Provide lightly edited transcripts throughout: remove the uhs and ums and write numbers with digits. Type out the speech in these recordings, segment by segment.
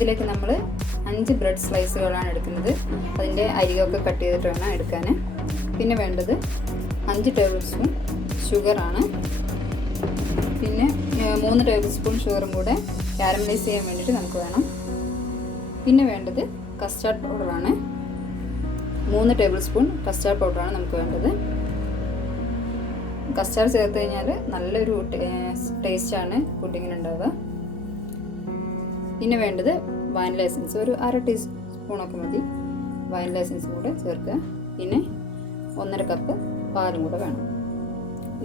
ഇതിലേക്ക് നമ്മൾ 5 ബ്രെഡ് സ്ലൈസുകളാണ് എടുക്കുന്നത്. അതിൻ്റെ അരികൊക്കെ കട്ട് ചെയ്തിട്ട് വേണം എടുക്കാൻ. പിന്നെ വേണ്ടത് 5 ടേബിൾ സ്പൂൺ ഷുഗറാണ്. പിന്നെ 3 ടേബിൾ സ്പൂൺ ഷുഗറും കൂടെ കാരമലൈസ് ചെയ്യാൻ വേണ്ടിയിട്ട് നമുക്ക് വേണം. പിന്നെ വേണ്ടത് കസ്റ്റാർഡ് പൗഡറാണ്. 3 ടേബിൾ സ്പൂൺ കസ്റ്റാർഡ് പൗഡറാണ് നമുക്ക് വേണ്ടത്. കസ്റ്റാർഡ് ചേർത്ത് കഴിഞ്ഞാൽ നല്ലൊരു ടേസ്റ്റാണ് പുഡിങ്ങിനുണ്ടാവുക. പിന്നെ വേണ്ടത് വാനില എസൻസ്, ഒരു 1/2 ടീസ്പൂണൊക്കെ മതി. വാനില എസൻസും കൂടെ ചേർക്കുക. പിന്നെ 1.5 കപ്പ് പാലും കൂടെ വേണം.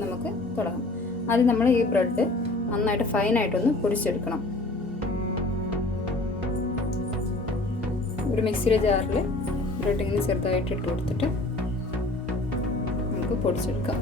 നമുക്ക് തുടങ്ങാം. ആദ്യം നമ്മൾ ഈ ബ്രെഡ് നന്നായിട്ട് ഫൈനായിട്ടൊന്ന് പൊടിച്ചെടുക്കണം. ഒരു മിക്സിയുടെ ജാറിൽ ബ്രെഡ് ഇങ്ങനെ ചെറുതായിട്ട് ഇട്ട് കൊടുത്തിട്ട് നമുക്ക് പൊടിച്ചെടുക്കാം.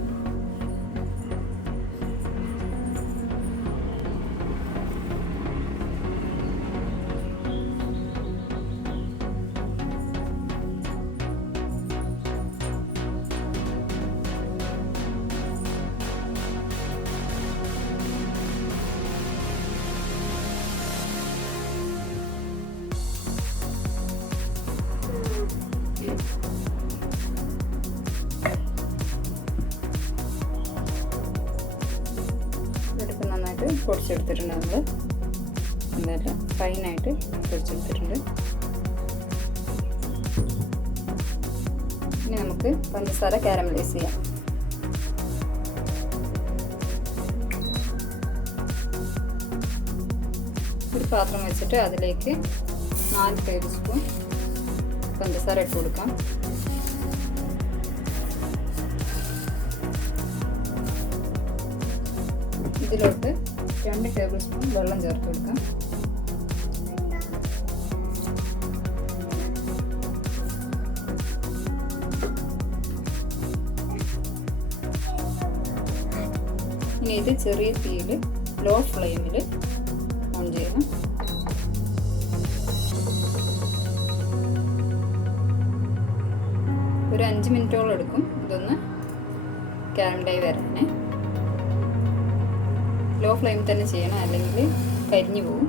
നന്നായിട്ട് പൊടിച്ചെടുത്തിട്ടുണ്ട്. നമ്മൾ എന്തായാലും ഫൈനായിട്ട് പൊടിച്ചെടുത്തിട്ടുണ്ട്. ഇനി നമുക്ക് പഞ്ചസാര കാരമലൈസ് ചെയ്യാം. ഒരു പാത്രം വെച്ചിട്ട് അതിലേക്ക് 4 ടേബിൾ സ്പൂൺ പഞ്ചസാര ഇട്ട് കൊടുക്കാം. ഇതിലോട്ട് 2 ടേബിൾ സ്പൂൺ വെള്ളം ചേർത്ത് കൊടുക്കാം. ഇനി ഇത് ചെറിയ തീയിൽ ലോ ഫ്ലെയിമിൽ ഓൺ ചെയ്യണം. ഒരു 5 മിനിറ്റോളം എടുക്കും ഇതൊന്ന് കാരമലൈ വരാനേ. ലോ ഫ്ലെയിമിൽ തന്നെ ചെയ്യണം, അല്ലെങ്കിൽ കരിഞ്ഞു പോകും.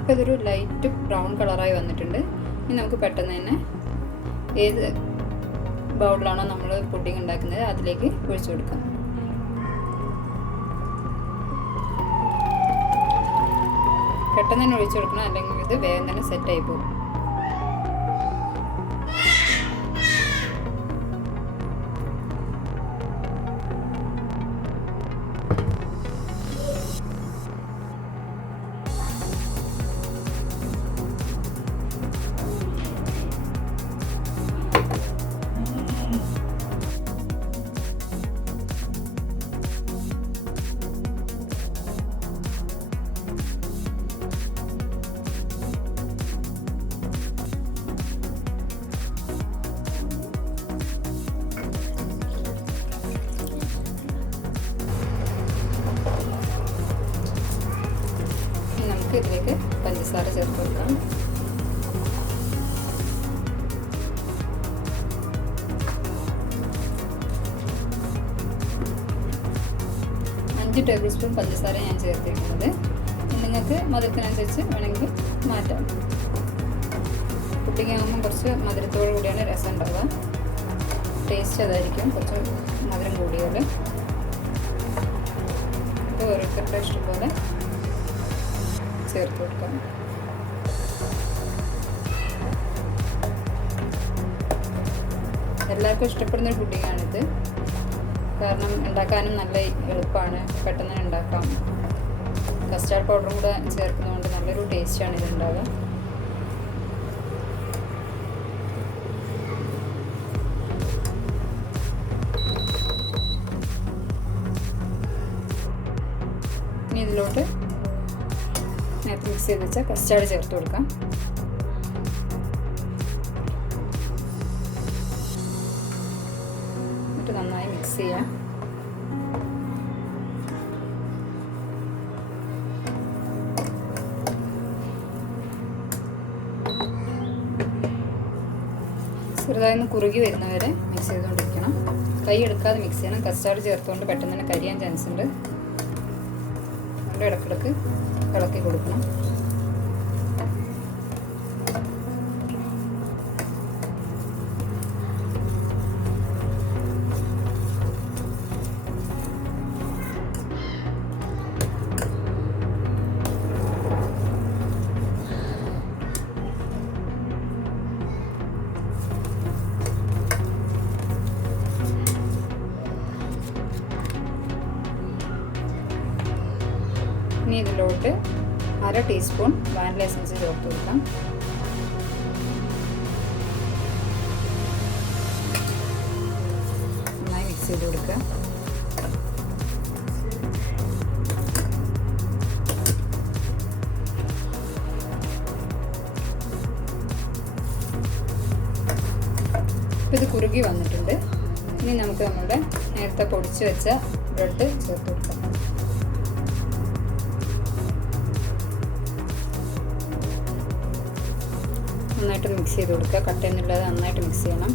ഇപ്പോൾ ഇതൊരു ലൈറ്റ് ബ്രൗൺ കളറായി വന്നിട്ടുണ്ട്. ഇനി നമുക്ക് പെട്ടെന്ന് തന്നെ ഏത് ബൗളിലാണോ നമ്മൾ പുഡിംഗ് ഉണ്ടാക്കുന്നത് അതിലേക്ക് ഒഴിച്ചു കൊടുക്കാം. പെട്ടെന്ന് തന്നെ ഒഴിച്ചു കൊടുക്കണം, അല്ലെങ്കിൽ ഇത് വേഗം തന്നെ സെറ്റായി പോകും. ഇതിലേക്ക് പഞ്ചസാര ചേർത്ത് കൊടുക്കാം. അഞ്ച് ടേബിൾ സ്പൂൺ പഞ്ചസാര ഞാൻ ചേർത്തിരിക്കുന്നത്. നിങ്ങൾക്ക് മധുരത്തിനനുസരിച്ച് വേണമെങ്കിൽ മാറ്റാം. പുഡിംഗ് ആകുമ്പോൾ കുറച്ച് മധുരത്തോടു കൂടിയാണ് രസം ഉണ്ടാവുക. ടേസ്റ്റ് അതായിരിക്കും, കുറച്ച് മധുരം കൂടിയാൽ. അപ്പോൾ ഓരോരുത്തരുടെ ഇഷ്ടം പോലെ ചേർത്ത് കൊടുക്കാം. എല്ലാവർക്കും ഇഷ്ടപ്പെടുന്നൊരു പുഡിങ്ങാണിത്. കാരണം ഉണ്ടാക്കാനും നല്ല എളുപ്പമാണ്, പെട്ടെന്ന് ഉണ്ടാക്കാം. കസ്റ്റാർഡ് പൗഡറും കൂടെ ചേർക്കുന്നതുകൊണ്ട് നല്ലൊരു ടേസ്റ്റാണ് ഇതുണ്ടാവുക. ഇനി ഇതിലോട്ട് നേരത്തെ മിക്സ് ചെയ്ത് വെച്ചാൽ കസ്റ്റാർഡ് ചേർത്ത് കൊടുക്കാം. എന്നിട്ട് നന്നായി മിക്സ് ചെയ്യാം. ചെറുതായി കുറുകി വരുന്നവരെ മിക്സ് ചെയ്തുകൊണ്ടിരിക്കണം. കൈ എടുക്കാതെ മിക്സ് ചെയ്യണം. കസ്റ്റാർഡ് ചേർത്തുകൊണ്ട് പെട്ടെന്ന് തന്നെ കരിയാൻ ചാൻസ് ഉണ്ട്. അതുകൊണ്ട് ഇടയ്ക്കിടയ്ക്ക് ഇളക്കി കൊടുക്കണം. ഇനി ഇതിലോട്ട് 1/2 ടീസ്പൂൺ വാനില എസൻസ് ചേർത്ത് കൊടുക്കാം. നന്നായി മിക്സ് ചെയ്ത് കൊടുക്കുക. ഇത് കുറുകി വന്നിട്ടുണ്ട്. ഇനി നമുക്ക് നമ്മുടെ നേരത്തെ പൊടിച്ച് വെച്ച ബ്രെഡ് ചേർത്ത് കൊടുക്കാം. നന്നായിട്ട് മിക്സ് ചെയ്ത് കൊടുക്കുക. കട്ടയൊന്നുമില്ലാതെ നന്നായിട്ട് മിക്സ് ചെയ്യണം.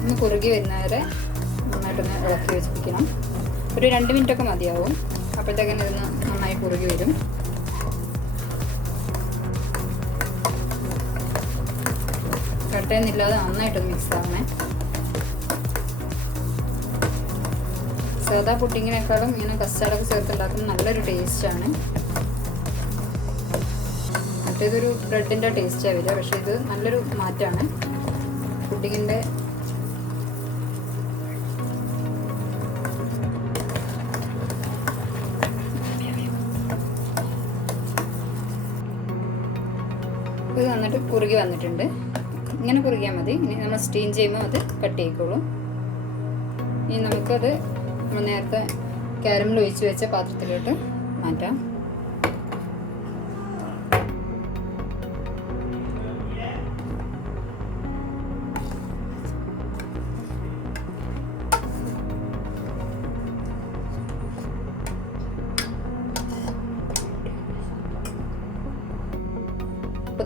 ഒന്ന് കുറുകി വരുന്നവരെ നന്നായിട്ടൊന്ന് ഇളക്കി വെച്ചിരിക്കണം. ഒരു 2 മിനിറ്റൊക്കെ മതിയാവും. അപ്പോഴത്തേക്കും ഇതൊന്ന് നന്നായി കുറുകി വരും. കട്ടയൊന്നുമില്ലാതെ നന്നായിട്ടൊന്ന് മിക്സ് ആവണേ. സാധാ പുഡിങ്ങിനേക്കാളും ഇങ്ങനെ കസ്റ്റാർഡൊക്കെ ചേർത്തുണ്ടാക്കുന്നത് നല്ലൊരു ടേസ്റ്റാണ്. മറ്റേതൊരു ബ്രെഡിൻ്റെ ടേസ്റ്റ് ആവില്ല, പക്ഷേ ഇത് നല്ലൊരു മാറ്റമാണ് പുഡിങ്ങിൻ്റെ. ഇത് നന്നിട്ട് കുറുകി വന്നിട്ടുണ്ട്. ഇങ്ങനെ കുറുകിയാൽ മതി. ഇനി നമ്മൾ സ്റ്റീം ചെയ്യുമ്പോൾ അത് കട്ട് ചെയ്യിക്കോളും. ഇനി നമുക്കത് നമ്മൾ നേരത്തെ കാരമൽ ഒഴിച്ച് വെച്ച പാത്രത്തിലോട്ട് മാറ്റാം.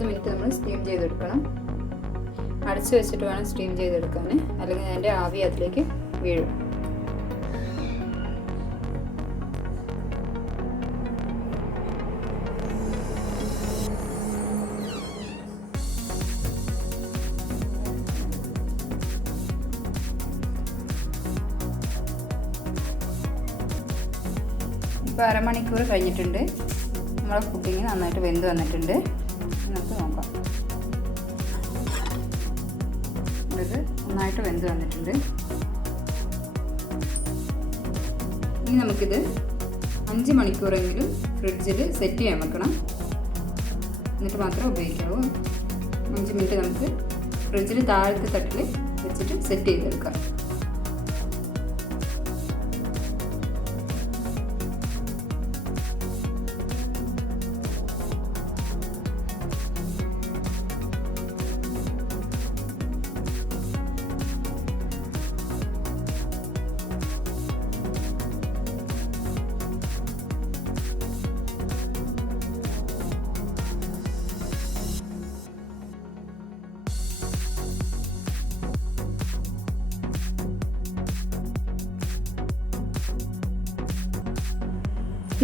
മിനിറ്റ് നമ്മൾ സ്റ്റീം ചെയ്തെടുക്കണം. അടച്ച് വെച്ചിട്ട് വേണം സ്റ്റീം ചെയ്തെടുക്കാൻ, അല്ലെങ്കിൽ അതിൻ്റെ ആവി അതിലേക്ക് വീഴും. ഇപ്പോൾ അരമണിക്കൂർ കഴിഞ്ഞിട്ടുണ്ട്. നമ്മളെ പുഡിങ് നന്നായിട്ട് വെന്ത് വന്നിട്ടുണ്ട്. നമുക്ക് നോക്കാം. ഇത് നന്നായിട്ട് വെന്ത് വന്നിട്ടുണ്ട്. ഇനി നമുക്കിത് 5 മണിക്കൂറെങ്കിലും ഫ്രിഡ്ജിൽ സെറ്റ് ചെയ്യാൻ വെക്കണം. എന്നിട്ട് മാത്രമേ ഉപയോഗിക്കാവൂ. 5 മിനിറ്റ് നമുക്ക് ഫ്രിഡ്ജിൽ താഴത്തെ തട്ടിൽ വെച്ചിട്ട് സെറ്റ് ചെയ്തെടുക്കാം.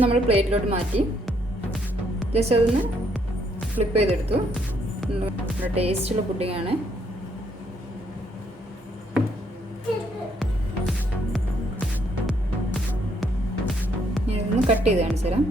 നമ്മൾ പ്ലേറ്റിലോട്ട് മാറ്റി ജസ്റ്റ് അതൊന്ന് ഫ്ലിപ്പ് ചെയ്തെടുത്തു. നല്ല ടേസ്റ്റുള്ള പുഡിങ്ങാണ്. ഇതൊന്ന് കട്ട് ചെയ്ത് കാണിച്ചു തരാം.